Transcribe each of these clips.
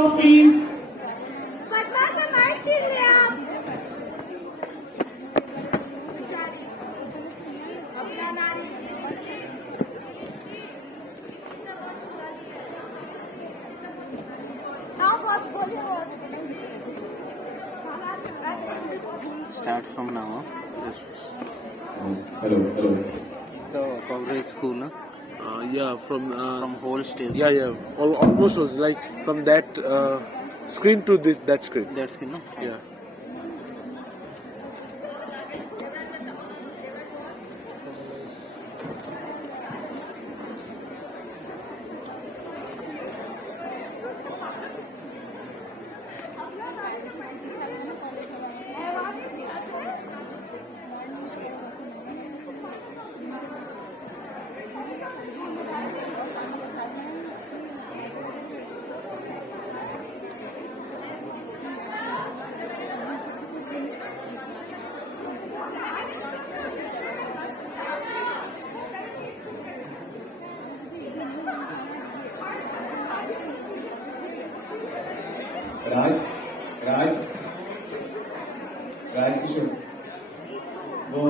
off, please. Start from now. Yes. Hello. It's the coverage school, no? Yeah, From whole stage. yeah. Almost was like from that screen to that screen. That's good, no? Yeah. Rajkishore वो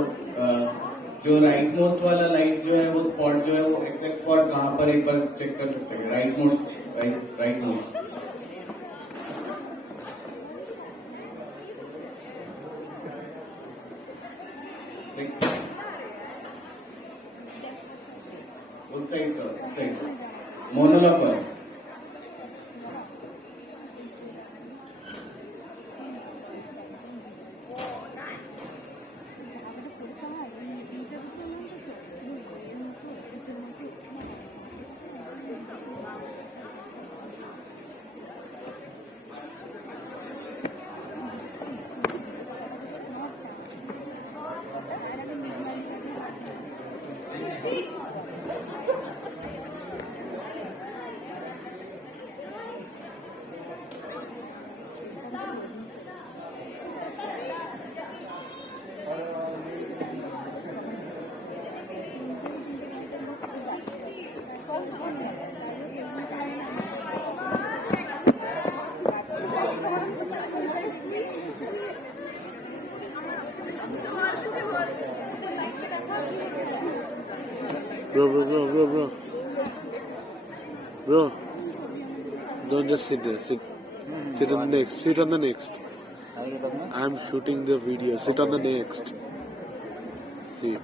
जो right most वाला light जो है वो spot जो है वो exact spot कहाँ पर एक बार चेक कर सकते हैं राइट मोस्ट उस साइड मोनोलॉग वाला Bro. Don't just sit there. Sit on the next. Sit on the next. I'm shooting the video. Sit on the next. Sit.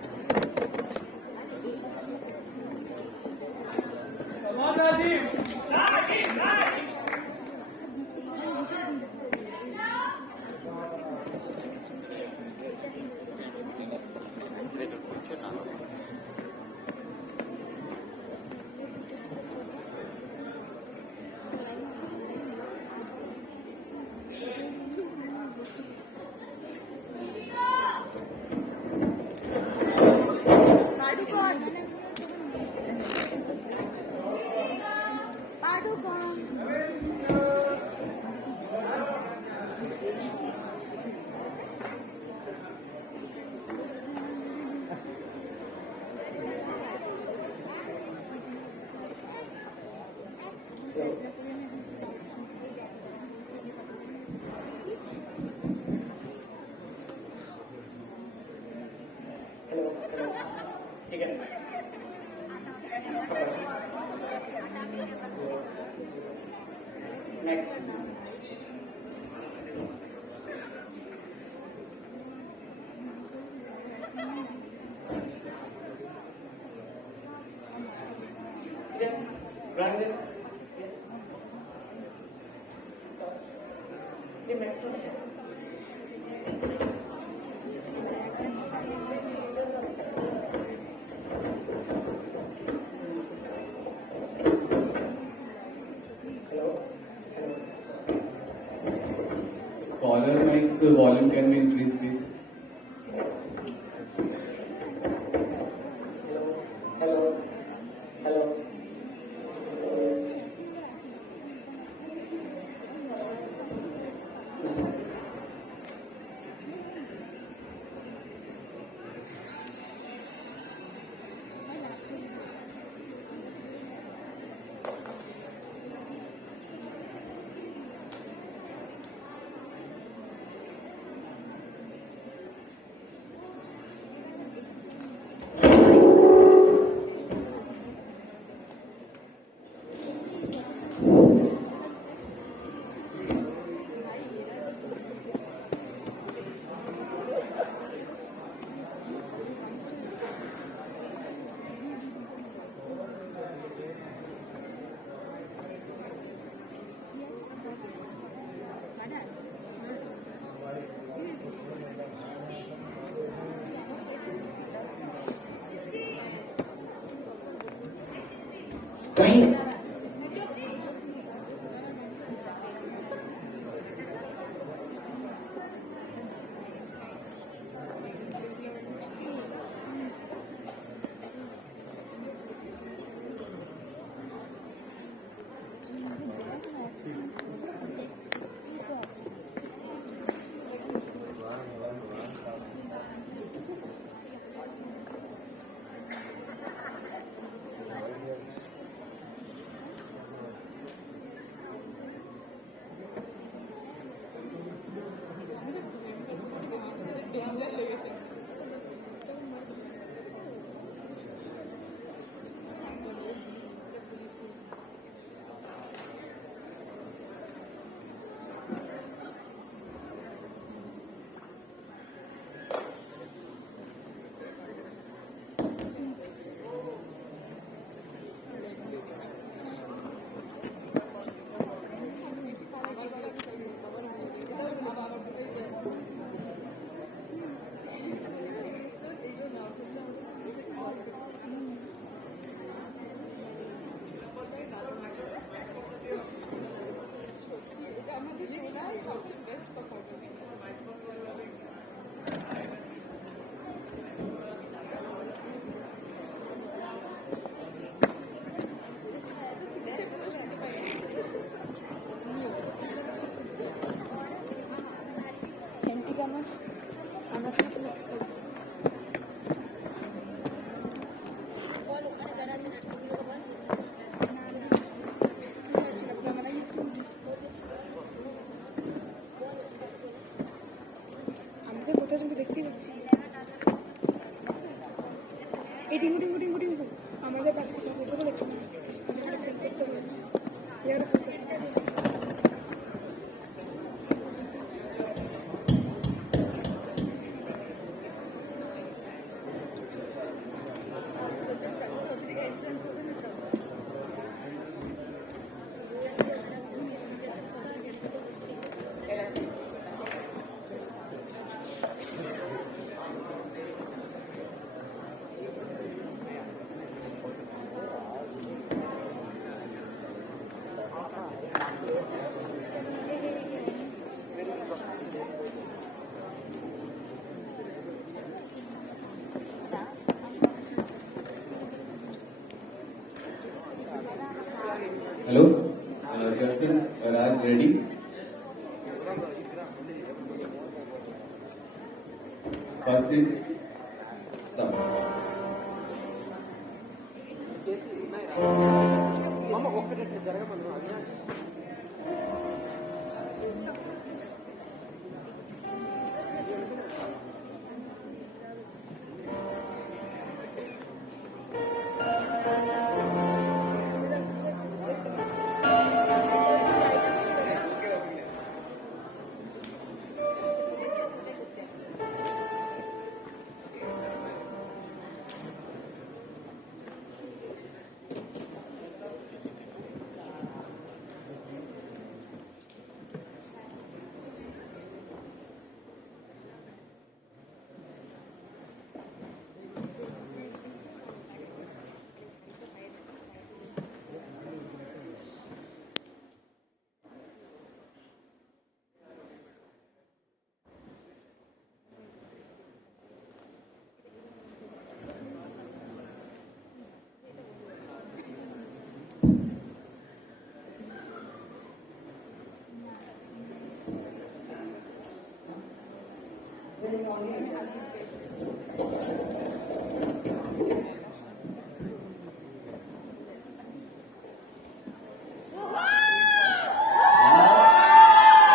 Caller mic's volume can be increased, please. Hello. कहीं আমাদের কোথাও তুমি দেখতেই পাচ্ছি এই টিঙ্গু টিঙ্গু টিঙ্গু টিঙ্গু আমাদের কাছে সবাইকে দেখতে পাচ্ছি যেখানে ফোন করতে রয়েছে এখানে ফোন করতে পারছি हेलो जर्सन राज रेडी फर्स्ट सीन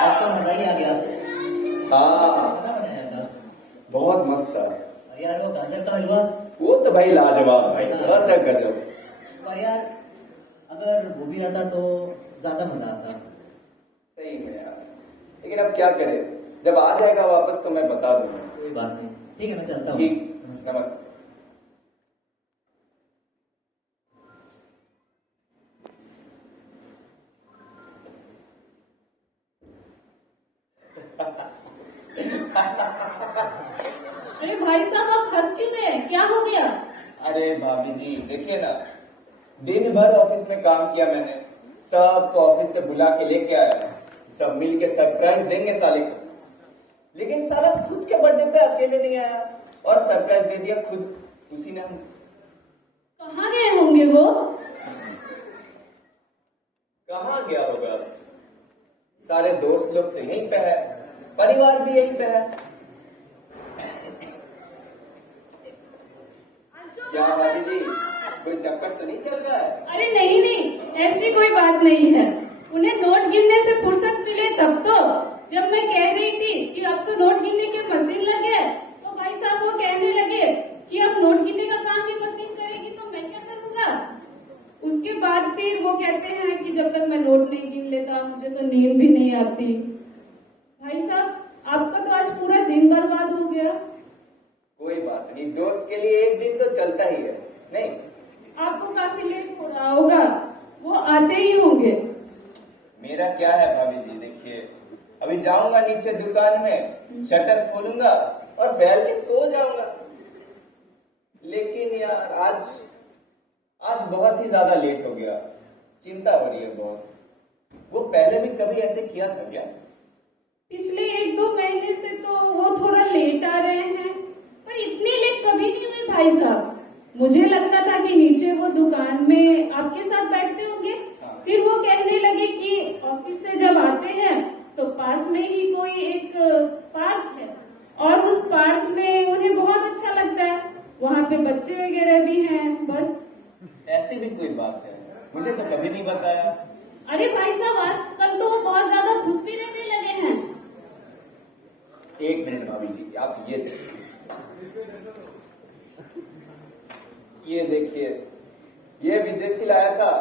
आज तो मजा ही आ गया। हाँ खाना बनाया था। बहुत मस्त था। और यार वो गाजर का हलवा। वो तो भाई लाजवाब भाई, बहुत गजब। पर यार अगर वो भी रहता तो ज्यादा मजा आता। सही में यार, लेकिन अब क्या करें, जब आ जाएगा वापस तो मैं बता दूंगा। कोई बात नहीं, ठीक है मैं चलता हूँ। ठीक, नमस्ते। अरे भाई साहब आप हंस क्यों रहे हैं? क्या हो गया? अरे भाभी जी देखिए ना, दिन भर ऑफिस में काम किया मैंने, सबको ऑफिस से बुला के लेके आया, सब मिल के सरप्राइज देंगे साले को, लेकिन साला खुद के बर्थडे पे अकेले नहीं आया और सरप्राइज दे दिया खुद उसी ने। कहाँ गए होंगे वो? कहाँ गया होगा, सारे दोस्त लोग तो यहीं पे है, परिवार भी यहीं पे है। क्या भाभी जी, कोई चक्कर तो नहीं चल रहा है? अरे नहीं नहीं, ऐसी कोई बात नहीं है। उन्हें नोट गिनने से फुर्सत मिले तब तो। जब मैं कह रही थी कि अब तो नोट गिनने के मशीन लग गए, तो भाई साहब वो कहने लगे कि अब नोट गिनने का काम भी मशीन करेगी तो मैं क्या करूँगा। उसके बाद फिर वो कहते हैं कि जब तक मैं नोट नहीं गिन लेता मुझे तो नींद भी नहीं आती। भाई साहब, आपका तो आज पूरा दिन बर्बाद हो गया। कोई बात नहीं, दोस्त के लिए एक दिन तो चलता ही है। नहीं, आपको काफी लेट हो रहा होगा, वो आते ही होंगे। मेरा क्या है भाभी जी, देखिए अभी जाऊंगा नीचे दुकान में, शटर खोलूंगा और फैल के सो जाऊंगा। लेकिन यार आज बहुत ही ज्यादा लेट हो गया, चिंता हो रही है बहुत। वो पहले भी कभी ऐसे किया था क्या? पिछले 1-2 महीने से तो वो थोड़ा लेट आ रहे हैं, पर इतने लेट कभी नहीं हुए भाई साहब। मुझे लगता था कि नीचे वो दुकान में आपके साथ बैठते होंगे। फिर वो कहने लगे कि ऑफिस से जब आते हैं तो पास में ही कोई एक पार्क है और उस पार्क में उन्हें बहुत अच्छा लगता है, वहाँ पे बच्चे वगैरह भी हैं। बस ऐसी भी कोई बात है, मुझे तो कभी नहीं बताया। अरे भाई साहब, आजकल तो वो बहुत ज्यादा खुश भी रहने लगे हैं। एक मिनट भाभी जी, आप ये देखिए, ये विदेशी लाया था,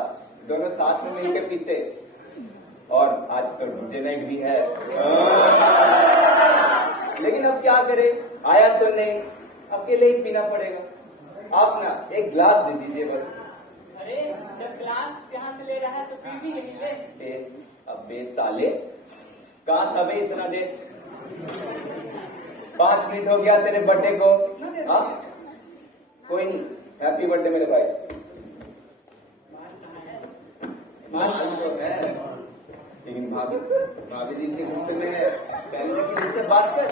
दोनों साथ में मिलकर पीते, और आज तो डीजे नाइट भी है। लेकिन अब क्या करें, आया तो नहीं, अकेले ही पीना पड़ेगा। आप ना एक ग्लास दे दीजिए बस। अरे जब ग्लास यहाँ से ले रहा है तो पी भी नहीं ले। अबे साले, कहाँ था बे इतना देर? 5 मिनट हो गया तेरे बर्थडे को। हाँ, कोई नहीं, हैप्पी बर्थडे मेरे भाई। मान तो है, लेकिन भाभी जी के गुस्से में है, पहले लेकिन उनसे बात कर।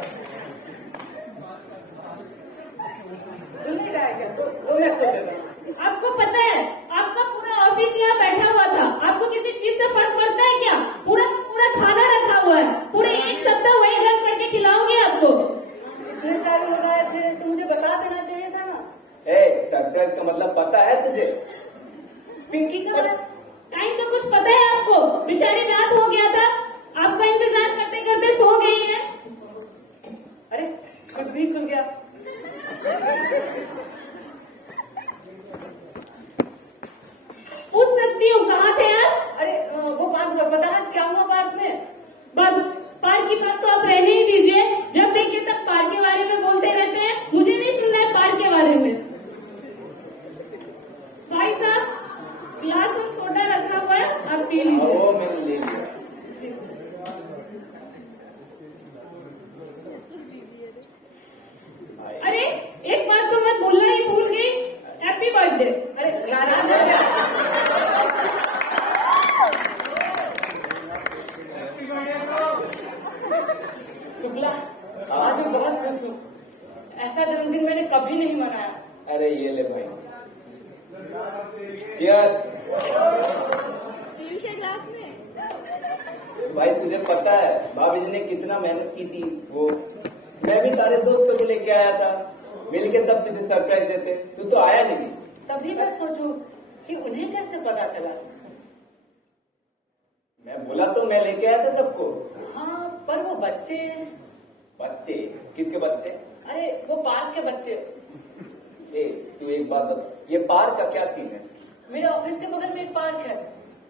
नहीं रहेगा तो मैं खोल देता हूँ। आपको पता है, आपका पूरा ऑफिस यहाँ बैठा हुआ था, आपको किसी चीज से फर्क पड़ता है क्या? पूरा खाना रखा हुआ है, पूरे 1 सप्ताह वही गर्म करके खिलाऊंगी आपको। इतने सारे लोग आए थे तो मुझे बता देना चाहिए था ना। सरप्राइज का मतलब पता है तुझे? पिंकी का टाइम का कुछ पता है आपको? बेचारी रात हो गया था, आपका इंतजार करते करते सो गई है। अरे खुद भी खुल गया। पूछ सकती हूँ, कहाँ थे आप? अरे वो पार्क पता है क्या हुआ पार्क में? बस पार्क की बात तो आप रहने ही दीजिए, जब देखिए तब पार्क के बारे में बोलते रहते हैं। मुझे नहीं सुनना है पार्क के बारे में। भाई साहब, ग्लास और सोडा रखा हुआ है, आप पी लीजिए। वो मैंने ले लिया। अरे एक बात तो मैं बोलना ही भूल गई, हैप्पी बर्थडे। अरे नाराज हो गया। शुक्ला, आज मैं बहुत खुश हूँ, ऐसा जन्मदिन मैंने कभी नहीं मनाया। अरे ये ले भाई, चीयर्स। स्टील के ग्लास में। भाई तुझे पता है भाभी जी ने कितना मेहनत की थी। वो मैं भी सारे दोस्तों को लेके आया था, मिलके सब तुझे सरप्राइज देते, तू तो आया नहीं। तभी मैं सोचूं कि उन्हें कैसे पता चला। मैं बोला तो मैं लेके आया था सबको। हाँ, पर वो बच्चे किसके बच्चे? अरे वो पार्क के बच्चे। तू एक बात बता, ये पार्क का क्या सीन है? मेरे ऑफिस के बगल में एक पार्क है,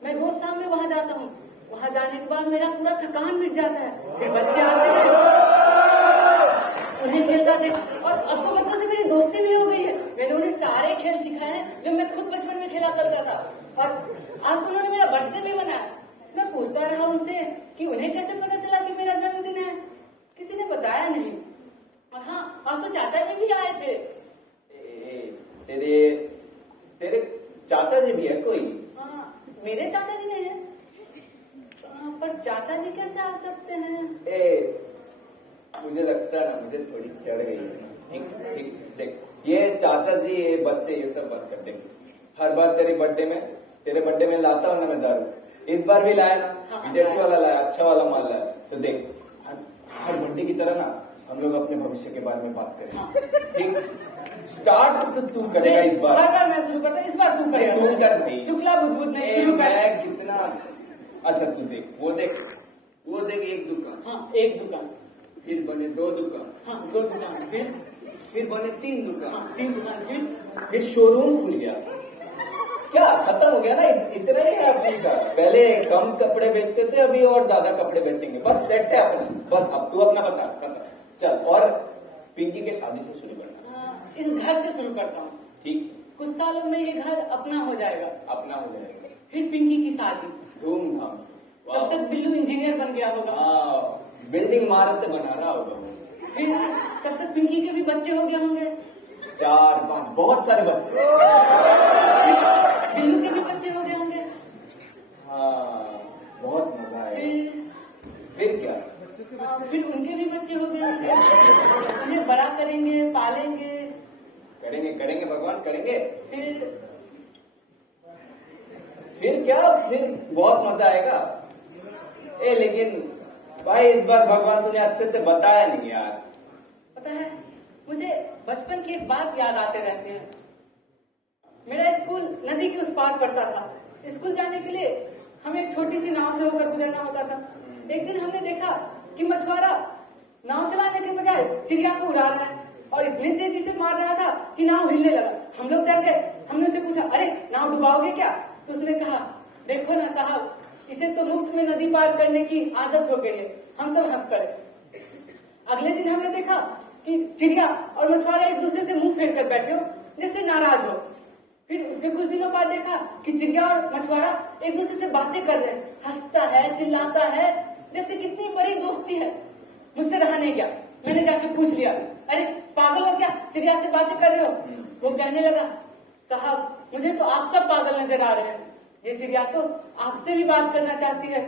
मैं रोज शाम में वहाँ जाता हूँ। वहाँ जाने के बाद मेरा पूरा थकान मिट जाता है। फिर बच्चे आते हैं, उन्हें खेलता देख, और अब तो बच्चों से मेरी दोस्ती भी हो गई है। मैंने उन्हें सारे खेल सिखाए हैं जो मैं खुद बचपन में खेला करता था। और आज तो उन्होंने मेरा बर्थडे भी मनाया। मैं पूछता रहा उनसे कि उन्हें कैसे पता चला कि मेरा जन्मदिन है। किसी ने बताया नहीं। और हाँ, आज तो चाचा जी भी आए थे। तेरे चाचा जी भी है कोई? मुझे लगता है ना मुझे थोड़ी चढ़ गई है ना। ठीक ठीक देख, ये चाचा जी ये बच्चे ये सब बात करते हैं। हर बार तेरे बर्थडे में लाता हूँ ना मैं दारू, इस बार भी लाया ना, विदेशी वाला लाया, अच्छा वाला माल लाया। तो देख हर बर्थडे की तरह ना हम लोग अपने भविष्य के बारे में बात करें। ठीक, स्टार्ट तो तू करेगा इस बार। हर बार मैं शुरू करता हूँ, इस बार तू करेगा। तू कर भाई, शुक्ला बुद्धबुद्ध नहीं शुरू कर। मैं कितना अच्छा तू देख, वो देख एक दुकान, हाँ एक दुकान, फिर बने 2 दुकान, हाँ 2 दुकान, फिर बने 3 दुकान, हाँ 3 दुकान, फिर शोरूम खुल गया। क्या खत्म हो गया ना, इतना ही है अपनी का। पहले कम कपड़े बेचते थे, अभी और ज्यादा कपड़े बेचेंगे। बस सेट है अपनी। बस अब तू अपना बता चल। और पिंकी के शादी से शुरू करना। इस घर से शुरू करता हूँ। ठीक, कुछ सालों में ये घर अपना हो जाएगा। अपना हो जाएगा। फिर पिंकी की शादी, धूमधाम से। तब तक बिल्लू इंजीनियर बन गया होगा। हाँ, बिल्डिंग इमारत बना रहा होगा वो। फिर तब तक पिंकी के भी बच्चे हो गए होंगे। 4-5 बहुत सारे बच्चे। बिल्लू के भी बच्चे हो गए होंगे। हाँ, बहुत मजा आएगा। फिर क्या? फिर उनके भी बच्चे हो गए होंगे। उन्हें बड़ा करेंगे, पालेंगे। करेंगे भगवान करेंगे। फिर क्या? फिर बहुत मजा आएगा। लेकिन भाई इस बार भगवान तूने अच्छे से बताया नहीं यार। पता है, मुझे बचपन की एक बात याद आते रहते हैं। मेरा स्कूल नदी के उस पार पड़ता था। स्कूल जाने के लिए हमें एक छोटी सी नाव से होकर गुजरना होता था। एक दिन हमने देखा कि मछुआरा नाव चलाने के बजाय चिड़िया को उड़ा रहा है और इतनी तेजी से मार रहा था कि नाव हिलने लगा। हम लोग डर गए। हमने उसे पूछा, अरे नाव डुबाओगे क्या? तो उसने कहा, देखो ना साहब, इसे तो मुफ्त में नदी पार करने की आदत हो गई है। हम सब हंस पड़े। अगले दिन हमने देखा कि चिड़िया और मछुआरा एक दूसरे से मुंह फेर कर बैठे हो, जैसे नाराज हो। फिर उसके कुछ दिनों बाद देखा कि चिड़िया और मछुआरा एक दूसरे से बातें कर रहे हैं, हंसता है, चिल्लाता है, जैसे कितनी बड़ी दोस्ती है। मुझसे रहा नहीं गया, मैंने जाके पूछ लिया, अरे पागल हो क्या, चिड़िया से बातें कर रहे हो? वो कहने लगा, साहब मुझे तो आप सब पागल नजर आ रहे हैं, ये चिड़िया तो आपसे भी बात करना चाहती है।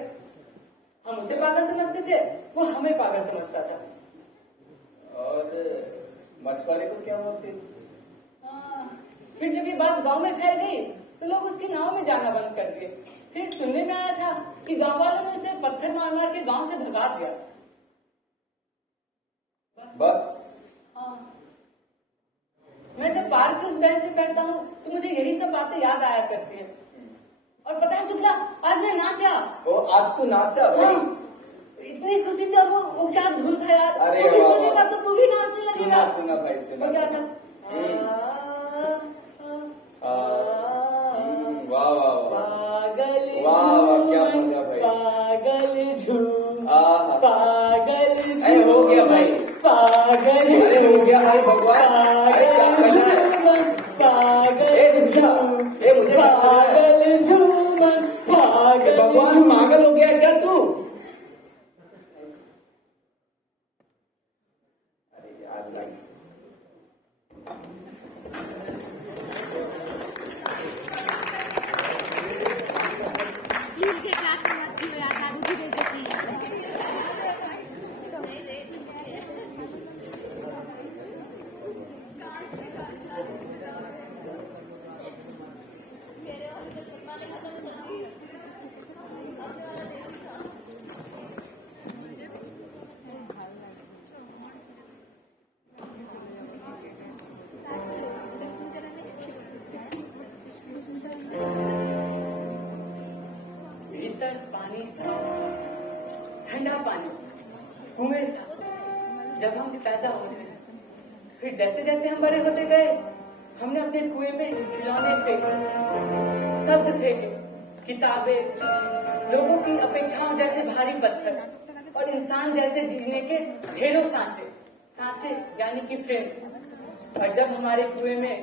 हम उसे पागल समझते थे, वो हमें पागल समझता था। और मछुआरे को क्या हुआ फिर? फिर जब ये बात गांव में फैल गई तो लोग उसकी नाव में जाना बंद कर दिए। फिर सुनने में आया था कि गांव वालों ने उसे पत्थर मार मार के गांव से भगा दिया। बस हाँ। मैं जब पार्क के उस बेंच पे बैठता हूँ तो मुझे यही सब बातें याद आया करती है। और पता है शुक्ला, आज मैं नाचा। ओ, आज तू नाचा भाई? हाँ। इतनी खुशी थी। वो क्या धुन था यार। अरे तू भी वाह, सुनेगा तो तू भी नाचने लगेगा। सुना भाई, सुना। वो क्या था? वाह वाह वाह, पागल वाह क्या मजा भाई। पागल झूम, पागल झूम, हो गया भाई, पागल हो गया भाई भगवान। अरे क्या करना है? पागल झूम, मुझे पागल झूमन, पागल भगवान पागल हो गया क्या तू? अरे यार लाइक के क्लास में मत क्यों यार, दारू की बेइज्जती। भीतर पानी साफ, ठंडा पानी, कुएं साफ। जब हम पैदा होते हैं, फिर जैसे जैसे हम बड़े होते गए, हमने अपने कुएं में खिलौने फेंके, शब्द फेंके, किताबें, लोगों की अपेक्षाओं जैसे भारी पत्थर और इंसान जैसे जीने के ढेरों सांचे, सांचे यानी कि फ्रेंड्स। और जब हमारे कुएं में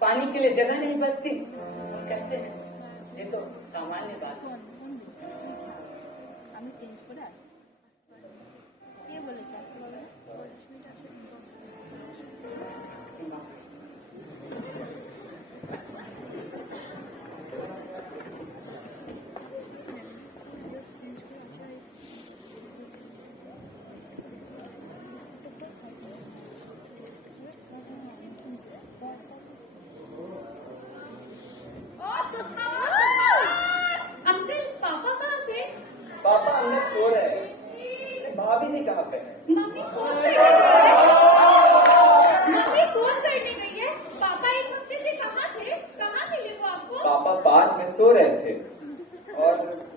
पानी के लिए जगह नहीं बचती, हम कहते हैं ये तो सामान्य बात है। আমি চেঞ্জ করে আসছি। কে বলেছে আসতে বলে? मम्मी कहाँ पे है? मम्मी फोन करने गई है। मम्मी फोन करने गई है। पापा एक हफ्ते से कहाँ थे? कहाँ मिले वो आपको? पापा पार्क में सो रहे थे और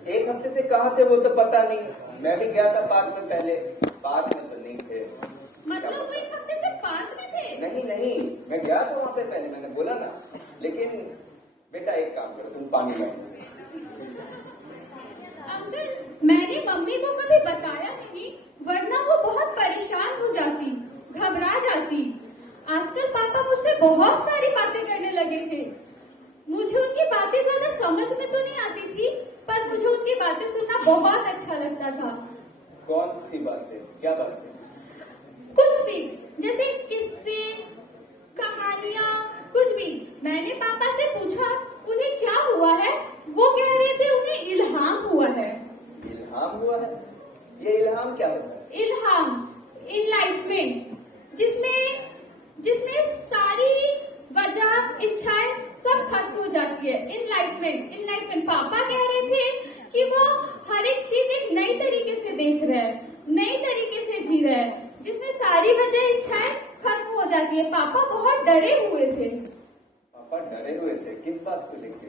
एक हफ्ते से कहाँ थे वो तो पता नहीं। मैं भी गया था पार्क में पहले, पार्क में तो नहीं थे। मतलब वो एक हफ्ते से पार्क में थे? नहीं नहीं, मैं गया था वहाँ पे पहले, मैंने बोला ना। लेकिन बेटा एक काम करो, तुम पानी लाओ। अंकल, मैंने मम्मी को कभी बताया नहीं, वरना वो बहुत परेशान हो जाती, घबरा जाती। आजकल पापा मुझसे बहुत सारी बातें करने लगे थे। मुझे उनकी बातें ज्यादा समझ में तो नहीं आती थी, पर मुझे उनकी बातें सुनना बहुत अच्छा लगता था। कौन सी बातें? क्या बातें? कुछ भी, जैसे किस्से, कहानियाँ, कुछ भी। मैंने पापा से पूछा उन्हें क्या हुआ है, वो कह रहे थे उन्हें इल्हाम हुआ है। इल्हाम हुआ है? ये इल्हाम क्या होता है? इल्हाम, इनलाइटमेंट, जिसमें सारी वजह, इच्छाएं सब खत्म हो जाती है। इनलाइटमेंट पापा कह रहे थे कि वो हर एक चीज एक नई तरीके से देख रहे हैं, नई तरीके से जी रहे हैं, जिसमें सारी वजह, इच्छाएं खत्म हो जाती है। पापा बहुत डरे हुए थे। पापा डरे हुए थे? किस बात को लेके?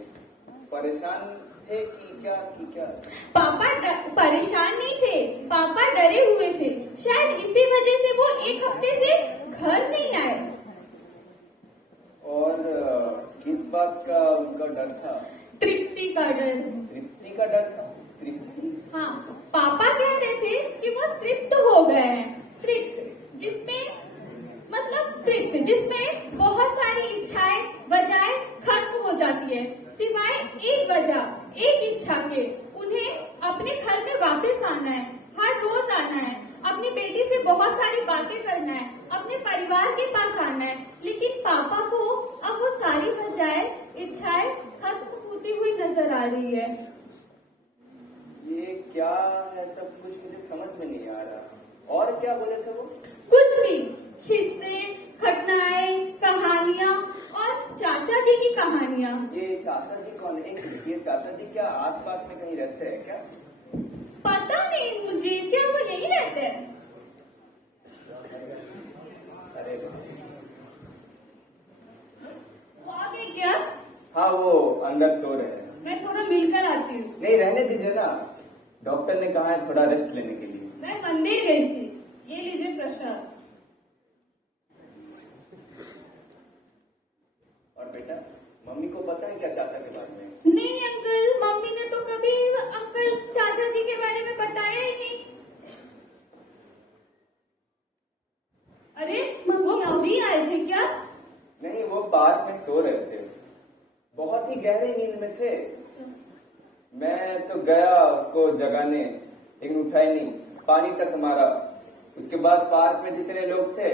परेशान थे कि क्या? पापा परेशान नहीं थे, पापा डरे हुए थे। शायद इसी वजह से वो एक हफ्ते से घर नहीं आए। और किस बात का उनका डर था? तृप्ति का डर। तृप्ति का डर था? तृप्ति? हाँ, पापा कह रहे थे कि वो तृप्त हो गए हैं। तृप्त जिसमें बहुत सारी इच्छाएं, वजहें खत्म हो जाती है, सिवाय एक वजह, एक इच्छा के। उन्हें अपने घर में वापस आना है, हर रोज आना है, अपनी बेटी से बहुत सारी बातें करना है, अपने परिवार के पास आना है। लेकिन पापा को अब वो सारी वजहें, इच्छाएं खत्म होती हुई नजर आ रही है। ये क्या है सब कुछ मुझे समझ में नहीं आ रहा। और क्या बोले थे वो? कुछ भी, हिस्से, घटनाएं, कहानियाँ और चाचा जी की कहानियाँ। ये चाचा जी कौन है? ये चाचा जी क्या आसपास में कहीं रहते हैं क्या? पता नहीं मुझे, क्या वो यही रहते हैं? अरे वो आ गए क्या? हाँ, वो अंदर सो रहे हैं। मैं थोड़ा मिलकर आती हूँ। नहीं, रहने दीजिए ना, डॉक्टर ने कहा है थोड़ा रेस्ट लेने के लिए। मैं मंदिर गई थी। ये लीजिए प्रसाद। और बेटा, मम्मी को पता है क्या चाचा के बारे में? नहीं अंकल, मम्मी ने तो कभी अंकल चाचा जी के बारे में बताया ही नहीं। अरे वो खुद ही आए थे क्या? नहीं, वो पार्क में सो रहे थे, बहुत ही गहरी नींद में थे। मैं तो गया उसको जगाने, लेकिन उठाई नहीं, पानी तक मारा। उसके बाद पार्क में जितने लोग थे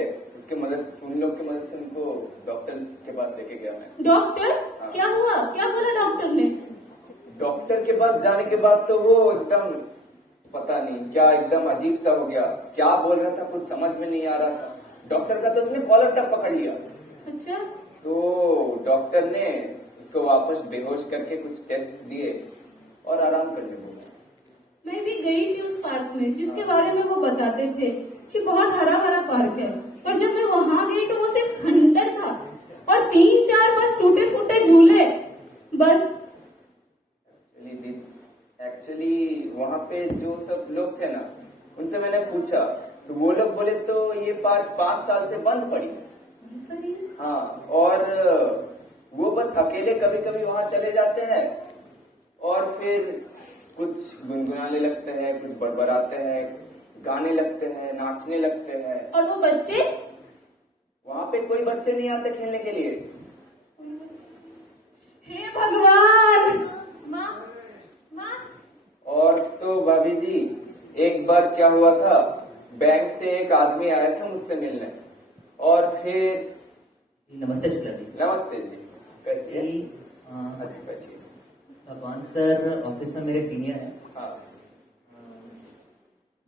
उन लोग की मदद से उनको डॉक्टर के पास लेके गया मैं। डॉक्टर? हाँ। क्या हुआ? क्या बोला डॉक्टर ने? डॉक्टर के पास जाने के बाद तो वो एकदम पता नहीं क्या, एकदम अजीब सा हो गया। क्या बोल रहा था कुछ समझ में नहीं आ रहा था। डॉक्टर का तो उसने कॉलर तक पकड़ लिया। अच्छा। तो डॉक्टर ने उसको वापस बेहोश करके कुछ टेस्ट दिए और आराम करने बोला। मैं भी गई थी उस पार्क में जिसके बारे में वो बताते थे कि बहुत हरा भरा पार्क है, पर जब मैं वहां गई तो वो सिर्फ खंडर था और 3-4 बस टूटे फूटे झूले बस। एक्चुअली वहाँ पे जो सब लोग थे ना, उनसे मैंने पूछा तो वो लोग बोले तो ये पार्क 5 साल से बंद पड़ी है। हाँ, और वो बस अकेले कभी कभी वहाँ चले जाते हैं और फिर कुछ गुनगुनाने लगते हैं, कुछ बड़बड़ाते हैं, गाने लगते हैं, नाचने लगते हैं। और वो बच्चे? वहाँ पे कोई बच्चे नहीं आते खेलने के लिए। हे भगवान! माँ, माँ। और तो भाभी जी, एक बार क्या हुआ था, बैंक से एक आदमी आया था मुझसे मिलने और फिर। नमस्ते शुक्ला जी। नमस्ते जी, बैठिए। जी बैठिए। भगवान सर ऑफिस में मेरे सीनियर हैं। हाँ।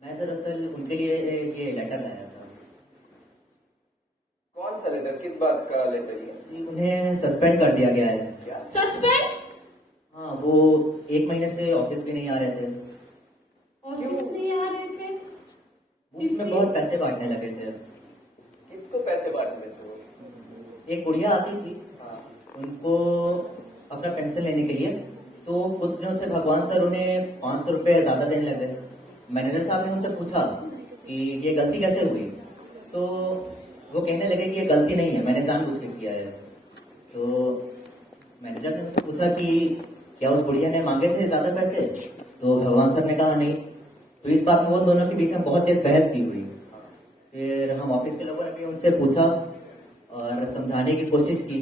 मैं दरअसल उनके लिए ये लेटर लाया था। कौन सा लेटर? किस बात का लेटर है? उन्हें सस्पेंड कर दिया गया है। क्या? सस्पेंड? हाँ, वो 1 महीने से ऑफिस भी नहीं आ रहे थे। ऑफिस नहीं आ रहे थे? उसमें बहुत पैसे बांटने लगे थे। किसको पैसे बांटने थे? एक बुढ़िया आती थी, हाँ। उनको अपना पेंशन लेने के लिए, तो कुछ दिनों से भगवान सर उन्हें 500 रुपए ज्यादा देने लगे। मैनेजर साहब ने उनसे पूछा कि ये गलती कैसे हुई, तो वो कहने लगे कि ये गलती नहीं है, मैंने जानबूझ के किया है। तो मैनेजर ने उनसे पूछा कि क्या उस बुढ़िया ने मांगे थे ज्यादा पैसे, तो भगवान सर ने कहा नहीं। तो इस बात में वो दोनों के बीच में बहुत तेज बहस की हुई। फिर हम ऑफिस के लोगों ने भी उनसे पूछा और समझाने की कोशिश की,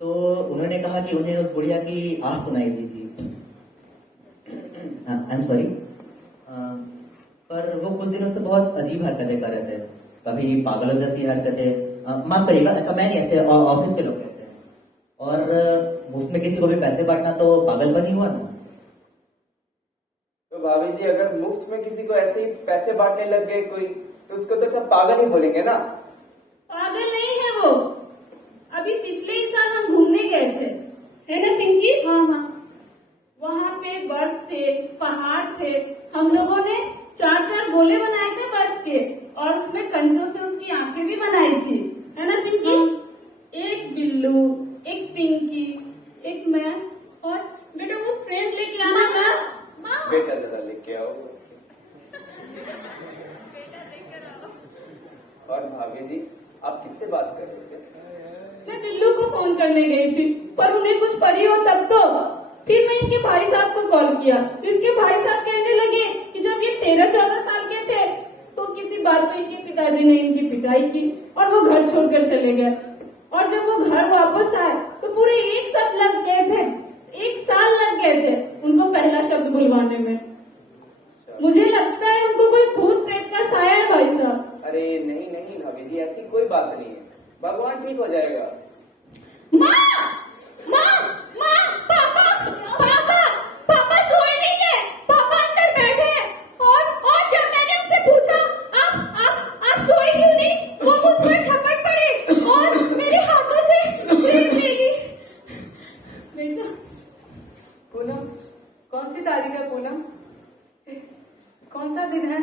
तो उन्होंने कहा कि उन्हें उस बुढ़िया की आवाज सुनाई दी थी। आई एम सॉरी, पर वो कुछ दिनों से बहुत अजीब हरकतें कर रहे थे, कभी पागलों जैसी हरकतें, माफ करिएगा ऐसा मैं नहीं, ऐसे ऑफिस के लोग कहते हैं। और मुफ्त में किसी को भी पैसे बांटना तो पागलपन ही हुआ ना। तो भाभी जी, अगर मुफ्त में किसी को ऐसे ही पैसे बांटने लग गए कोई, तो उसको तो सब पागल ही बोलेंगे ना। पागल नहीं है वो। अभी पिछले ही साल हम घूमने गए थे, है ना पिंकी? हाँ हाँ। वहाँ पे बर्फ थे, पहाड़ थे, हम लोगों ने 4-4 गोले बनाए थे बर्फ के, और उसमें कंचों से उसकी आंखें भी बनाई थी, है ना पिंकी? एक बिल्लू, एक पिंकी, एक मैं, और बेटा वो फ्रेंड लेके आना था। बेटा जरा लेके आओ। और भाभी जी, आप किससे बात कर रहे थे? मैं बिल्लू को फोन करने गई थी, पर उन्हें कुछ पड़ी हो तब तो। फिर मैं इनके भाई साहब को कॉल किया, इसके भाई साहब कहने लगे कि जब ये 13-14 साल के थे तो किसी बात पे इनके पिताजी ने इनकी पिटाई की और वो घर छोड़कर चले गए। और जब वो घर वापस आए तो पूरे 1 साल लग गए थे, 1 साल लग गए थे उनको पहला शब्द बुलवाने में। मुझे लगता है उनको कोई भूत प्रेत का साया है भाई साहब। अरे नहीं नहीं भाभी जी, ऐसी कोई बात नहीं है, भगवान ठीक हो जाएगा। माँ! माँ! माँ! पापा! पापा! पापा सोए नहीं है, पापा अंदर बैठे हैं। और जब मैंने उनसे पूछा आप सोए क्यों नहीं, वो मुझ पर झपट पड़े और मेरे हाथों से क्रीम ले ली। बेटा पूनम, कौन सी तारीख है पूनम? कौन सा दिन है?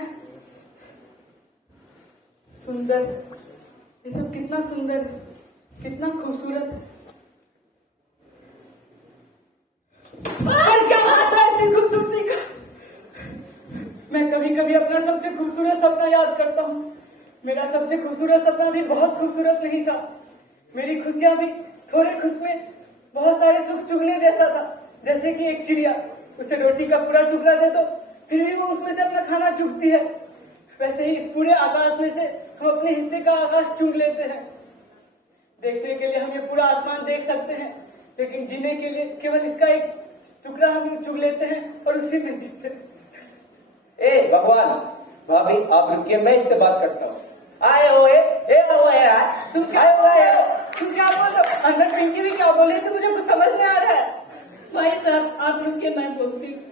सुंदर, ये सब कितना सुंदर, कितना खूबसूरत। और क्या बात है ऐसी खूबसूरती का? मैं कभी कभी अपना सबसे खूबसूरत सपना याद करता हूँ। मेरा सबसे खूबसूरत सपना भी बहुत खूबसूरत नहीं था। मेरी खुशियां भी थोड़े खुश में बहुत सारे सुख चुगने जैसा था। जैसे कि एक चिड़िया, उसे रोटी का पूरा टुकड़ा दे दो फिर भी वो उसमें से अपना खाना चुगती है। वैसे ही इस पूरे आकाश में से हम अपने हिस्से का आकाश चुग लेते हैं। देखने के लिए हम ये पूरा आसमान देख सकते हैं, लेकिन जीने के लिए केवल इसका एक टुकड़ा हम चुग लेते हैं और उसी में जीते हैं। ए भगवान, भाभी आप रुकिए, मैं इससे बात करता हूँ। आए हुए यार, तुम क्या बोल रहे हो? अंदर पिंकी भी क्या बोल रही थी, मुझे कुछ समझ नहीं आ रहा है। भाई साहब आप रुकिए, मैं बोलती हूँ।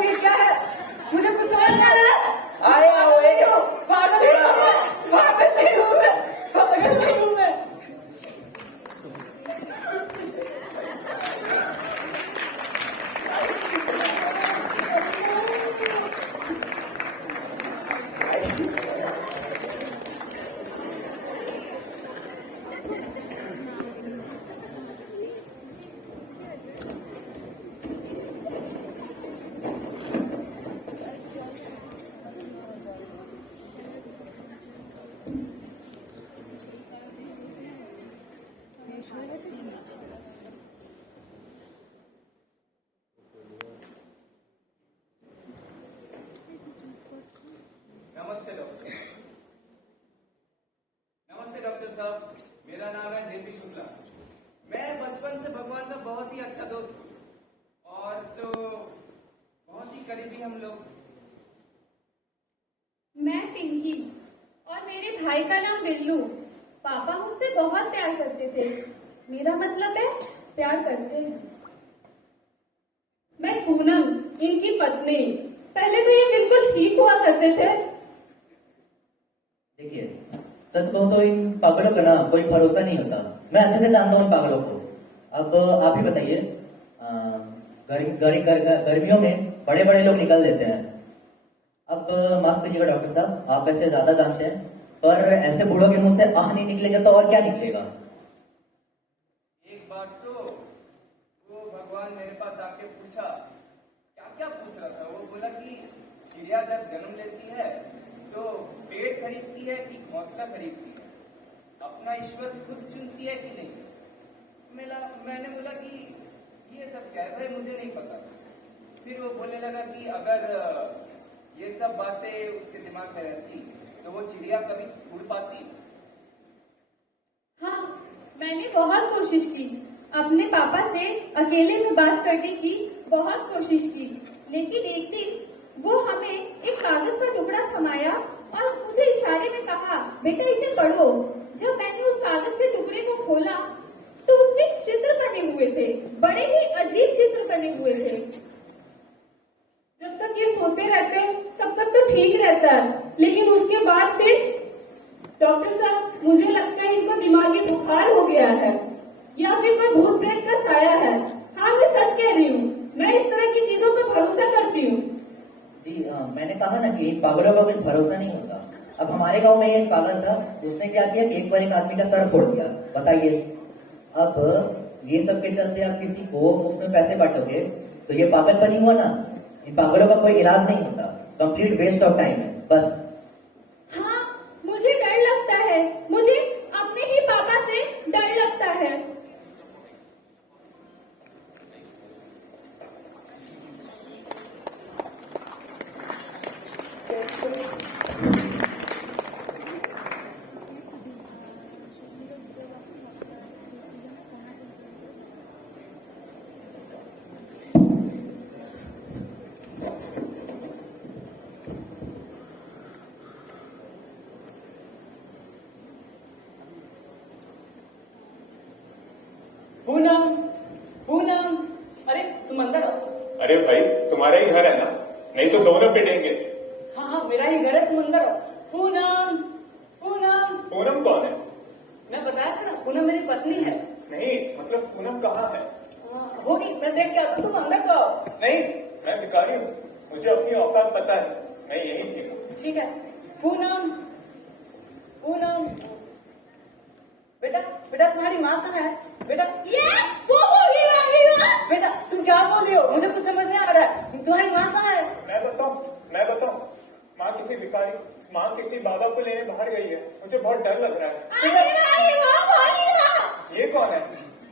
ये क्या है? मुझे कुछ समझ नहीं आ रहा है। आए हुए पागल नहीं हूँ मैं, पागल नहीं हूँ मैं, पागल नहीं हूँ मैं। नमस्ते डॉक्टर। नमस्ते डॉक्टर साहब, मेरा नाम है जेपी शुक्ला। मैं बचपन से भगवान का बहुत ही अच्छा दोस्त हूँ और तो बहुत ही करीबी हम लोग। मैं पिंकी और मेरे भाई का नाम बिल्लू। पापा मुझसे बहुत प्यार करते थे, मेरा मतलब है प्यार करते हैं। मैं पूनम, इनकी पत्नी। पहले तो ये बिल्कुल ठीक हुआ करते थे। देखिए, सच कहूँ तो इन पागलों का ना कोई भरोसा नहीं होता। मैं अच्छे से जानता हूँ इन पागलों को। अब आप ही बताइए, गर्मियों में बड़े बड़े लोग निकल देते हैं अब माफ करिएगा डॉक्टर साहब, आप ऐसे ज्यादा जानते हैं, पर ऐसे बूढ़ों के मुंह से आह नहीं निकलेगा तो और क्या निकलेगा? एक बात तो वो भगवान मेरे पास आके पूछा, क्या क्या पूछ रहा था। वो बोला कि चिड़िया जब जन्म लेती है तो पेट खरीदती है कि घोंसला खरीदती है, अपना ईश्वर खुद चुनती है कि नहीं। मैंने बोला कि ये सब क्या है भाई, मुझे नहीं पता। फिर वो बोलने लगा कि अगर ये सब बातें उसके दिमाग में रहती तो वो चिड़िया कभी उड़ पाती। हाँ, मैंने बहुत कोशिश की, अपने पापा से अकेले में बात करने की बहुत कोशिश की, लेकिन एक दिन वो हमें एक कागज का टुकड़ा थमाया और मुझे इशारे में कहा, बेटा इसे पढ़ो। जब मैंने उस कागज के टुकड़े को खोला तो उसमें चित्र बने हुए थे, बड़े ही अजीब चित्र बने हुए थे। जब तक ये सोते रहते हैं तब तक तो ठीक रहता है, लेकिन उसके बाद फिर डॉक्टर साहब मुझे लगता है इनको दिमागी बुखार हो गया है या फिर कोई भूत प्रेत का साया है। हाँ, मैं सच कह रही हूँ, मैं इस तरह की चीजों पर भरोसा करती हूँ। जी मैंने कहा ना कि इन पागलों का कुछ भरोसा नहीं होता। अब हमारे गांव में एक पागल था, उसने क्या किया कि एक बार एक आदमी का सर फोड़ दिया। बताइए, अब ये सब के चलते आप किसी को मुफ्त में पैसे बांटोगे तो ये पागलपनी हुआ ना। इन पागलों का कोई इलाज नहीं होता, कंप्लीट वेस्ट ऑफ टाइम है बस। हाँ, मुझे डर लगता है, मुझे अपने ही पापा से डर लगता है। पूनम, पूनम, अरे तुम अंदर आओ। अरे भाई, तुम्हारा ही घर है ना, नहीं तो दोनों पिटेंगे। हाँ हाँ, मेरा ही घर है, तुम अंदर आओ। पूनम, पूनम। पूनम कौन है? मैं बताया था ना, पूनम मेरी पत्नी है। नहीं, मतलब पूनम कहाँ है? होगी, मैं देख के आता हूँ, तुम अंदर तो आओ। नहीं, मैं भिखारी हूँ, मुझे अपनी औकात पता है, मैं यही ठीक हूँ। ठीक है। पूनम, पूनम, बेटा बेटा तुम्हारी माँ कहाँ है? बेटा ये वो बोली वाली है। बेटा तुम क्या बोल रही हो, मुझे कुछ समझ नहीं आ रहा है। तुम्हारी माँ कहाँ है? मैं बताऊँ, माँ किसी भिखारी, माँ किसी बाबा को लेने बाहर गई है, मुझे बहुत डर लग रहा है। ये कौन है?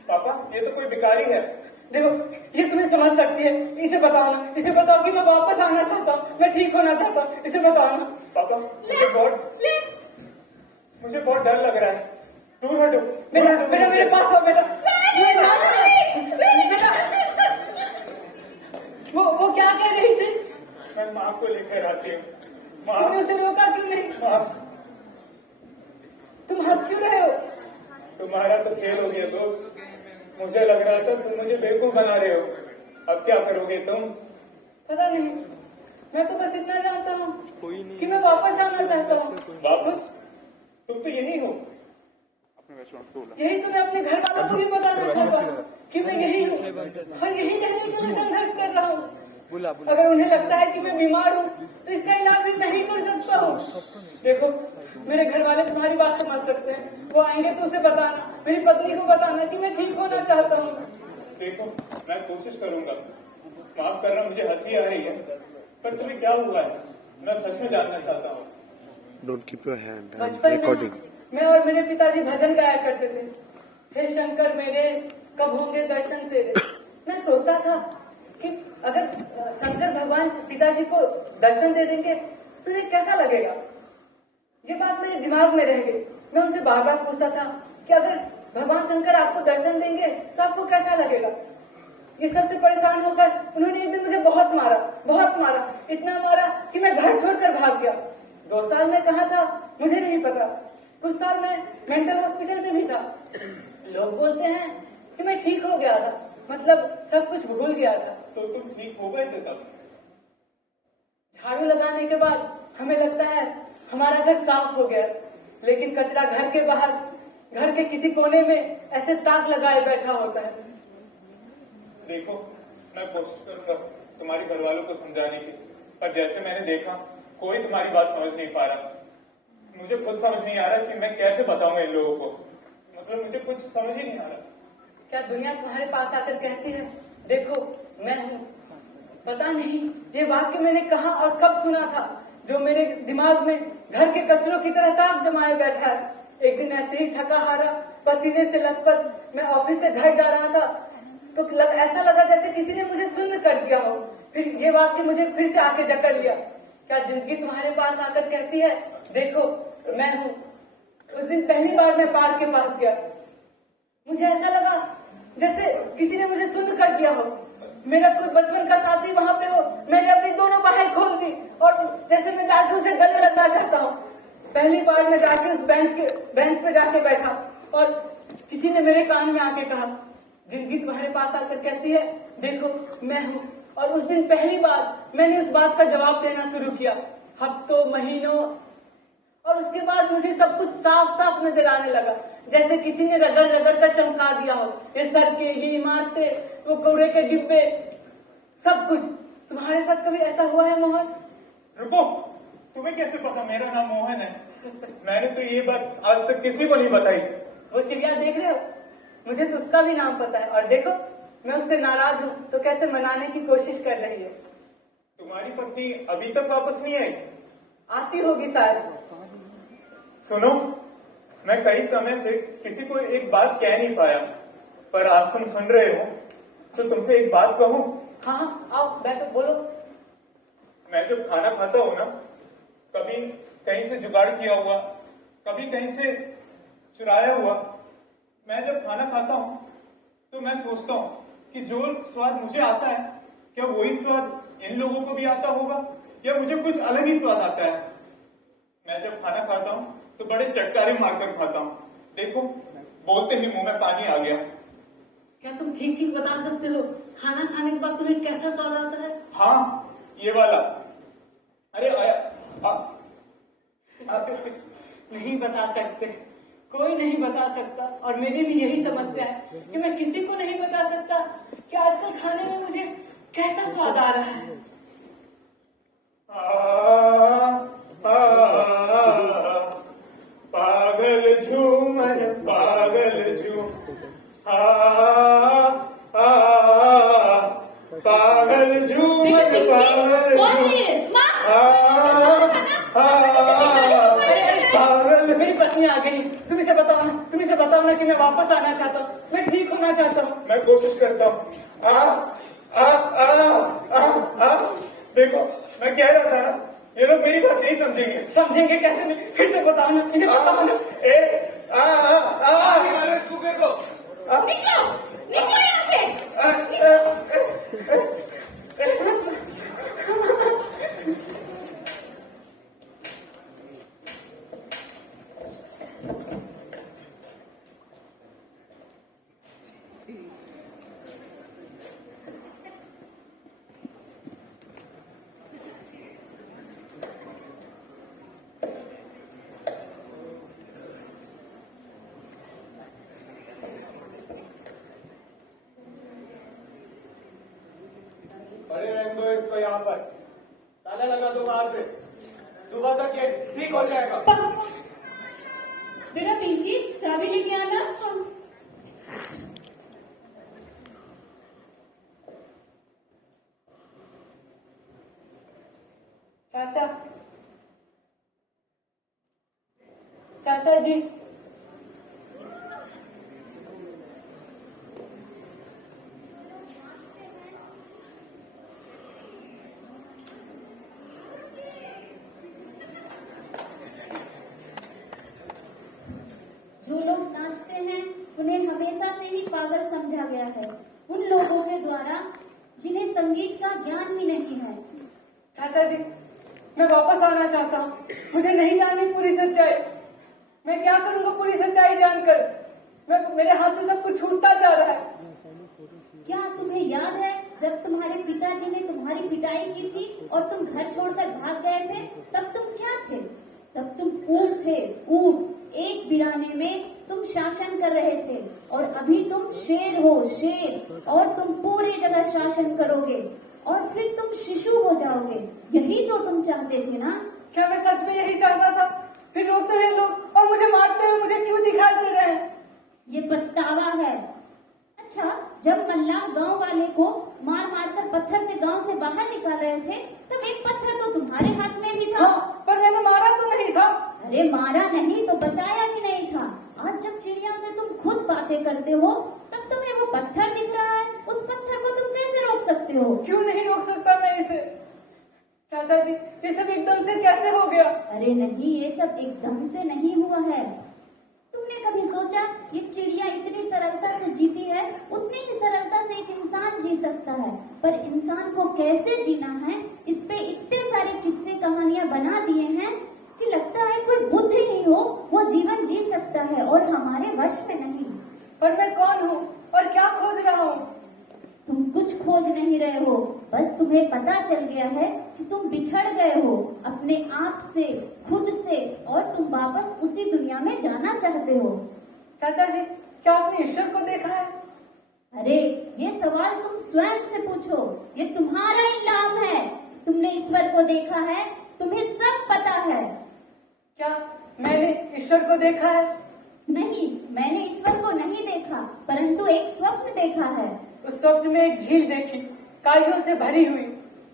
पापा, ये तो कोई भिखारी है। देखो, ये तुम्हें समझ सकती है, इसे बताओ ना, इसे बताओ कि मैं वापस आना चाहता हूँ, मैं ठीक होना चाहता हूँ, इसे बताओ ना। पापा, मुझे बहुत डर लग रहा है, दूर हटो। बेटा बेटा मेरे पास आओ बेटा। वो क्या कह रही थी? मैं माँ को लेकर आती हूँ। तुमने उसे रोका क्यों नहीं? तुम हंस क्यों रहे हो? तुम्हारा तो खेल हो गया दोस्त, मुझे लग रहा था तुम मुझे बेवकूफ बना रहे हो। अब क्या करोगे तुम? पता नहीं, मैं तो बस इतना जानता हूँ कि मैं वापस आना चाहता हूँ। वापस? तुम तो यही हो। यही तो मैं अपने घर वालों को भी बताना चाहता हूँ कि मैं यही हूँ और यही रहने के लिए संघर्ष कर रहा हूँ। अगर उन्हें लगता है कि मैं बीमार हूँ तो इसका इलाज भी मैं ही कर सकता हूँ। देखो, मेरे घर वाले तुम्हारी बात समझ सकते हैं, वो आएंगे तो उसे बताना, मेरी पत्नी को बताना कि मैं ठीक होना चाहता हूँ। देखो, मैं कोशिश करूंगा, माफ करना, मुझे हंसी आ रही है, पर तुम्हें क्या हुआ है, मैं सच में जानना चाहता हूँ। Don't keep your hand. I'm बचपन recording. में मैं और मेरे पिताजी भजन गाया करते थे, हे शंकर मेरे कब होंगे दर्शन तेरे। मैं सोचता था कि अगर शंकर भगवान पिताजी को दर्शन दे देंगे तो ये कैसा लगेगा। ये बात मेरे दिमाग में रह गई। मैं उनसे बार बार पूछता था कि अगर भगवान शंकर आपको दर्शन देंगे तो आपको कैसा लगेगा। ये सबसे परेशान होकर उन्होंने एक दिन मुझे बहुत मारा, इतना मारा कि मैं घर छोड़कर भाग गया। 2 साल में कहा था मुझे नहीं पता, कुछ साल में मेंटल हॉस्पिटल में भी था। लोग बोलते हैं कि मैं ठीक हो गया था, मतलब सब कुछ भूल गया था। तो तुम ठीक हो गए थे तब? झाड़ू लगाने के बाद हमें लगता है हमारा घर साफ हो गया, लेकिन कचरा घर के बाहर, घर के किसी कोने में ऐसे ताक लगाए बैठा होता है। देखो, मैं कोशिश करूंगा तुम्हारे घर वालों को समझाने की, पर जैसे मैंने देखा कोई तुम्हारी बात समझ नहीं पा रहा। मुझे खुद समझ नहीं आ रहा कि मैं कैसे बताऊंगा इन लोगों को। मतलब मुझे कुछ समझ ही नहीं आ रहा। क्या दुनिया तुम्हारे पास आकर कहती है देखो मैं हूँ? पता नहीं ये वाक्य मैंने कहाँ और कब सुना था, जो मेरे दिमाग में घर के कचरों की तरह ताक जमाए बैठा है। एक दिन ऐसे ही थका हारा, पसीने से लथपथ मैं ऑफिस से घर जा रहा था तो ऐसा लगा जैसे किसी ने मुझे शून्य कर दिया हो। फिर ये वाक्य मुझे फिर से आके जकड़ लिया। क्या जिंदगी तुम्हारे पास आकर कहती है देखो मैं हूँ? उस दिन पहली बार मैं पार्क के पास गया, मुझे ऐसा लगा जैसे किसी ने मुझे शून्य कर दिया हो। मेरा कोई बचपन का साथी वहां पे हो। मैंने अपनी दोनों बाहें खोल दी और जैसे मैं जाके उसे गले लगना चाहता हूँ। पहली बार मैं जाके उस बेंच पे जाके बैठा और किसी ने मेरे कान में आके कहा जिंदगी तुम्हारे पास आकर कहती है देखो मैं हूँ। और उस दिन पहली बार मैंने उस बात का जवाब देना शुरू किया, हफ्तों महीनों। और उसके बाद मुझे सब कुछ साफ साफ नजर आने लगा, जैसे किसी ने रगड़ रगड़ कर चमका दिया हो। ये सड़कें, ये इमारतें, वो कूड़े के डिब्बे, सब कुछ। तुम्हारे साथ कभी ऐसा हुआ है मोहन? रुको, तुम्हें कैसे पता मेरा नाम मोहन है? मैंने तो ये बात आज तक किसी को नहीं बताई। वो चिड़िया देख रहे हो, मुझे तो उसका भी नाम पता है। और देखो मैं उससे नाराज हूँ तो कैसे मनाने की कोशिश कर रही है। तुम्हारी पत्नी अभी तक वापस नहीं आई? आती होगी शायद। सुनो, मैं कई समय से किसी को एक बात कह नहीं पाया, पर आज तुम सुन रहे हो तो तुमसे एक बात कहूं? हाँ आओ बैठो बोलो। मैं जब खाना खाता हूं ना, कभी कहीं से जुगाड़ किया हुआ, कभी कहीं से चुराया हुआ, मैं जब खाना खाता हूं तो मैं सोचता हूं कि जो स्वाद मुझे आता है क्या वही स्वाद इन लोगों को भी आता होगा या मुझे कुछ अलग ही स्वाद आता है। मैं जब खाना खाता हूं तो बड़े चटकारे मारकर खाता हूं। देखो, बोलते ही मुंह में पानी आ गया। क्या तुम ठीक ठीक बता सकते हो खाना खाने के बाद तुम्हें कैसा स्वाद आता है? हाँ, ये वाला। अरे आया नहीं बता सकते, कोई नहीं बता सकता। और मेरी भी यही समस्या है कि मैं किसी को नहीं बता सकता कि आजकल खाने में मुझे कैसा स्वाद आ रहा है। पागल झूमर पागल झूम, पागल झूमर पागल। मेरी पत्नी आ गई, तुम इसे बताओ ना कि मैं वापस आना चाहता हूँ, मैं ठीक होना चाहता हूँ। मैं कोशिश करता हूँ। देखो, मैं कह रहा था ना, ये लोग मेरी बात नहीं समझेंगे। समझेंगे कैसे? नहीं, फिर से बताओ ना, इन्हें बताओ ना। निकलो निकलो यहाँ से। बड़े रहने दो इसको यहाँ पर, ताला लगा दो बाहर से। सुबह तक ये ठीक हो जाएगा। बेटा पिंकी चाबी लेके आना। चाचा जी, जो लोग नाचते हैं उन्हें हमेशा से ही पागल समझा गया है, उन लोगों के द्वारा जिन्हें संगीत का ज्ञान भी नहीं है। चाचा जी, मैं वापस आना चाहता हूँ। मुझे नहीं जाननी पूरी सच्चाई। मैं क्या करूँगा पूरी सच्चाई जानकर? मेरे हाथ से सब कुछ छूटता जा रहा है। क्या तुम्हें याद है जब तुम्हारे पिताजी ने तुम्हारी पिटाई की थी और तुम घर छोड़कर भाग गए थे? तब तुम क्या थे? तब तुम ऊंट थे, ऊंट। एक बिराने में तुम शासन कर रहे थे और अभी तुम शेर हो, शेर। और तुम पूरी जगह शासन करोगे और फिर तुम शिशु हो जाओगे। यही तो तुम चाहते थे ना? क्या मैं सच में यही चाहता था? फिर रोकते हुए लोग और मुझे मारते हुए मुझे क्यों दिखाई दे रहे हैं? ये पछतावा है। अच्छा, जब मल्लाह गांव वाले को मार मार कर पत्थर से गांव से बाहर निकाल रहे थे, तब एक पत्थर तो तुम्हारे हाथ में भी था। हाँ, पर मैंने मारा तो नहीं था। अरे मारा नहीं तो बचाया भी नहीं था। आज जब चिड़िया से तुम खुद बातें करते हो, तब तुम्हें वो पत्थर दिख रहा है। उस पत्थर को तुम कैसे रोक सकते हो? क्यों नहीं रोक सकता मैं इसे? चाचा जी, ये सब एकदम से कैसे हो गया? अरे नहीं, ये सब एकदम से नहीं हुआ है। तुमने कभी सोचा ये चिड़िया इतनी सरलता से जीती है, उतनी ही सरलता से एक इंसान जी सकता है। पर इंसान को कैसे जीना है, इस पे इतने सारे किस्से कहानियां बना दिए हैं कि लगता है कोई बुद्धि ही हो वो जीवन जी सकता है और हमारे वश में नहीं। पर मैं कौन हूँ और क्या खोज रहा हूँ? तुम कुछ खोज नहीं रहे हो, बस तुम्हें पता चल गया है कि तुम बिछड़ गए हो अपने आप से, खुद से, और तुम वापस उसी दुनिया में जाना चाहते हो। चाचा जी, क्या आपने ईश्वर को देखा है? अरे ये सवाल तुम स्वयं से पूछो, ये तुम्हारा इल्जाम है। तुमने ईश्वर को देखा है, तुम्हें सब पता है। क्या मैंने ईश्वर को देखा है? नहीं, मैंने ईश्वर को नहीं देखा, परंतु एक स्वप्न देखा है। उस स्वप्न में एक झील देखी, काइयों से भरी हुई,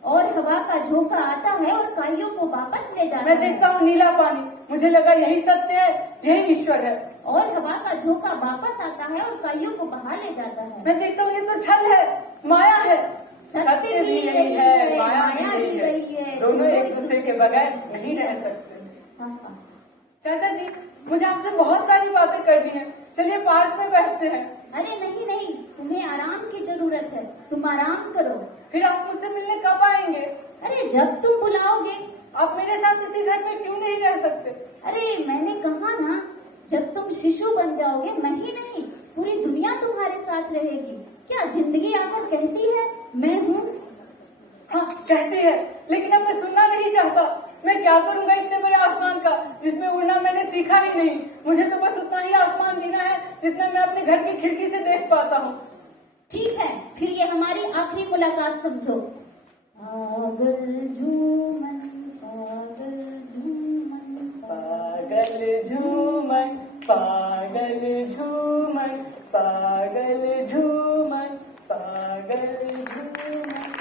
और हवा का झोंका आता है और काइयों को वापस ले जाता मैं देखता हूँ नीला पानी, मुझे लगा यही सत्य है, यही ईश्वर है। और हवा का झोंका वापस आता है और काइयों को बहा ले जाता है। मैं देखता हूँ ये तो छल है, माया है। सत्य भी यही है, माया भी भी वही है। दोनों एक दूसरे के बगैर नहीं रह सकते। हाँ। चाचा जी, मुझे आपसे बहुत सारी बातें करनी है, चलिए पार्क में बैठते हैं। अरे नहीं नहीं, तुम्हें आराम की जरूरत है, तुम आराम करो। फिर आप मुझसे मिलने कब आएंगे? अरे जब तुम बुलाओगे। आप मेरे साथ इसी घर में क्यों नहीं रह सकते? अरे मैंने कहा ना, जब तुम शिशु बन जाओगे, मैं ही नहीं पूरी दुनिया तुम्हारे साथ रहेगी। क्या जिंदगी आकर कहती है मैं हूँ? हाँ कहती है, लेकिन अब मैं सुनना नहीं चाहता। मैं क्या करूंगा इतने बड़े आसमान का, जिसमें उड़ना मैंने सीखा ही नहीं। मुझे तो बस उतना ही आसमान जीना है जितना मैं अपने घर की खिड़की से देख पाता हूँ। ठीक है, फिर ये हमारी आखिरी मुलाकात समझो। पागल झूमन, पागल झूमन, पागल झूमन, पागल झूमन, पागल झूमन, पागल झूमन।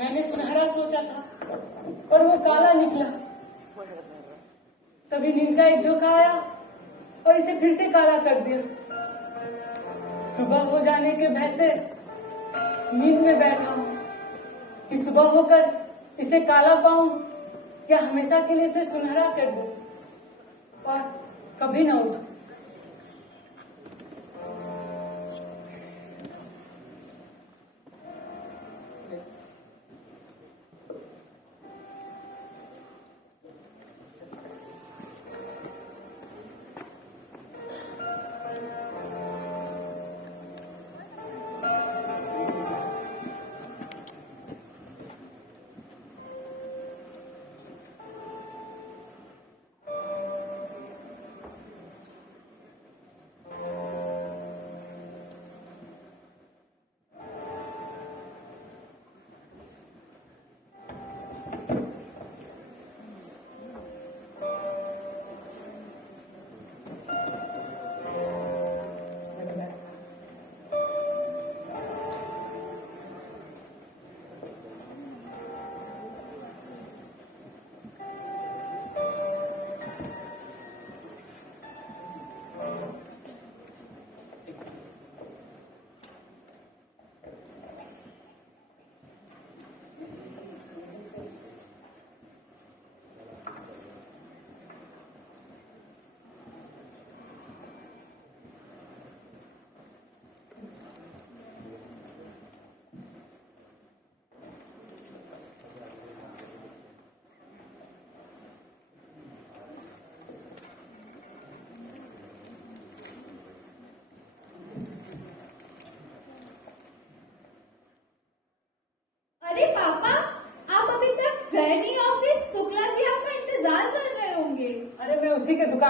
मैंने सुनहरा सोचा था, पर वो काला निकला। तभी नींद का एक झोंका आया और इसे फिर से काला कर दिया। सुबह हो जाने के भय से नींद में बैठा हूँ कि सुबह होकर इसे काला पाऊं या हमेशा के लिए इसे सुनहरा कर दूं और कभी ना उठूं।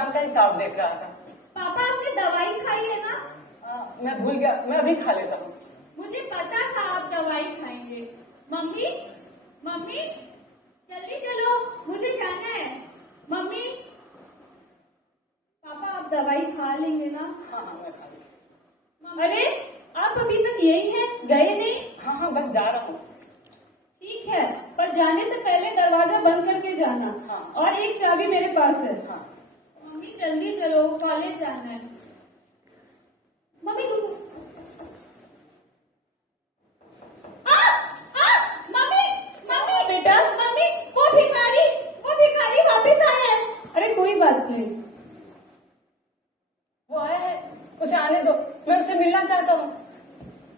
दुकान का हिसाब देख रहा था। पापा आपने दवाई खाई है ना? मैं भूल गया, मैं अभी खा लेता हूँ। मुझे पता था आप दवाई खाएंगे। मम्मी, मम्मी, जल्दी चलो, मुझे जाना है। मम्मी, पापा आप दवाई खा लेंगे ना? हाँ हाँ मैं खा लूँ। अरे आप अभी तक यही हैं, गए नहीं? हाँ हाँ बस जा रहा हूँ। ठीक है, पर जाने से पहले दरवाजा बंद करके जाना। हाँ। और एक चाबी मेरे पास है। हाँ मम्मी जल्दी चलो, कॉलेज जाना है। मम्मी रुको। मम्मी, मम्मी बेटा। मम्मी, वो भिखारी वापस आया है। अरे कोई बात नहीं। वो आया है, उसे आने दो, मैं उससे मिलना चाहता हूँ।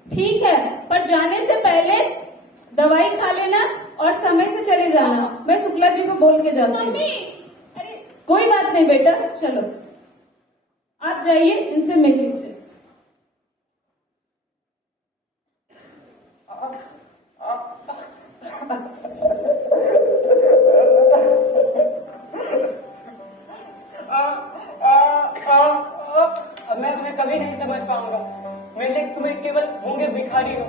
ठीक है, पर जाने से पहले दवाई खा लेना और समय से चले जाना। मैं शुक्ला जी को बोल के जाती हूँ। मम्मी, अरे कोई बात नहीं बेटा, चलो आप जाइए, इनसे मिल लीजिए। अब मैं तुम्हें कभी नहीं समझ पाऊंगा। मेरे लिए तुम्हें केवल गूंगे भिखारी हो।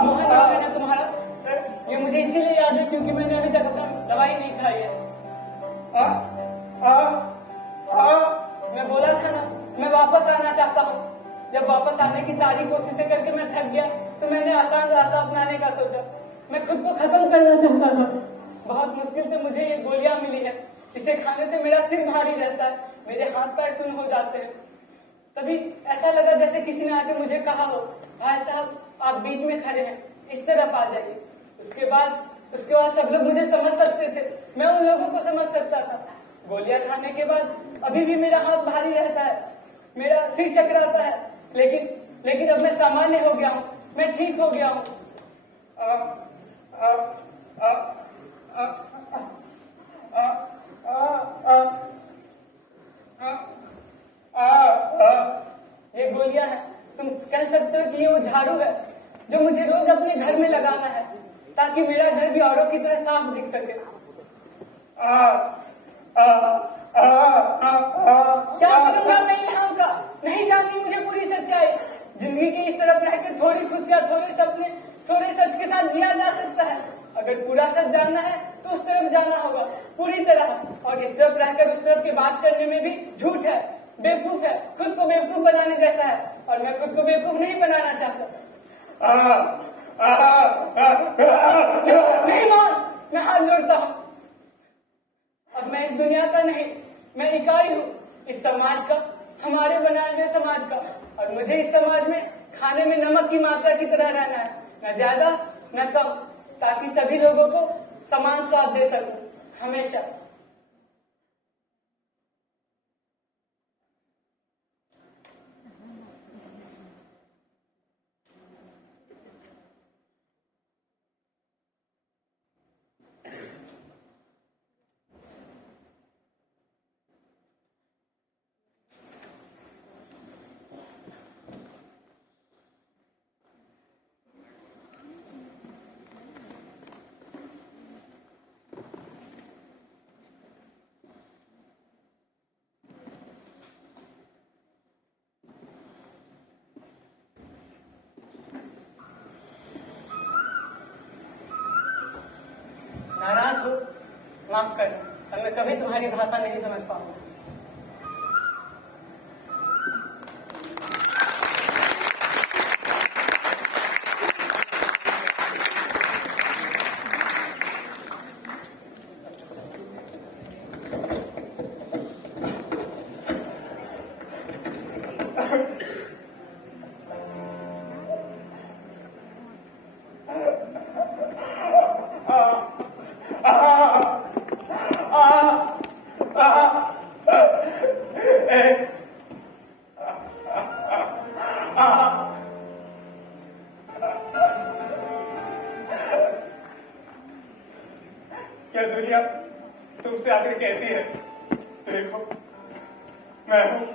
मोहन नाम है ना तुम्हारा? ये मुझे इसीलिए याद है क्योंकि मैंने अभी तक अपना दवाई नहीं खाई है। मैं बोला था ना, मैं वापस आना चाहता हूँ। जब वापस आने की सारी कोशिशें करके मैं थक गया तो मैंने आसान रास्ता अपनाने का सोचा। मैं खुद को खत्म करना चाहता था। बहुत मुश्किल से मुझे ये गोलियां मिली है। इसे खाने से मेरा सिर भारी रहता है, मेरे हाथ पैर सुन्न हो जाते हैं। तभी ऐसा लगा जैसे किसी ने आके मुझे कहा हो, भाई साहब आप बीच में खड़े हैं, इस तरफ आ जाइए। उसके बाद सब लोग मुझे समझ सकते थे, मैं उन लोगों को समझ सकता था। गोलियां खाने के बाद अभी भी मेरा हाथ भारी रहता है, मेरा सिर चकराता है, लेकिन अब मैं सामान्य हो गया हूँ, मैं ठीक हो गया हूँ। ये गोलियां हैं, तुम कह सकते हो कि ये वो झाड़ू है जो मुझे रोज अपने घर में लगाना है ताकि मेरा घर भी औरों की तरह साफ दिख सके। क्या करूंगा मैं यहाँ का? नहीं जानती मुझे पूरी सच्चाई। जिंदगी की इस तरफ रहकर थोड़ी खुशियां, थोड़े सपने, थोड़े सच के साथ जिया जा सकता है। अगर पूरा सच जानना है तो उस तरफ जाना होगा पूरी तरह। और इस तरफ रहकर उस तरफ की बात करने में भी झूठ है, बेवकूफ है, खुद को बेवकूफ बनाने जैसा है। और मैं खुद को बेवकूफ नहीं बनाना चाहता। नहीं मान, मैं हाथ जोड़ता हूँ। अब मैं इस दुनिया का नहीं, मैं इकाई हूँ इस समाज का, हमारे बनाए हुए समाज का। और मुझे इस समाज में खाने में नमक की मात्रा की तरह रहना है, न ज्यादा न कम, ताकि सभी लोगों को समान स्वाद दे सकूं हमेशा। नाराज हो, माफ करना, अब मैं कभी तुम्हारी भाषा नहीं समझ पाऊंगा। क्या दुनिया तुमसे आकर कहती है, देखो मैं हूं।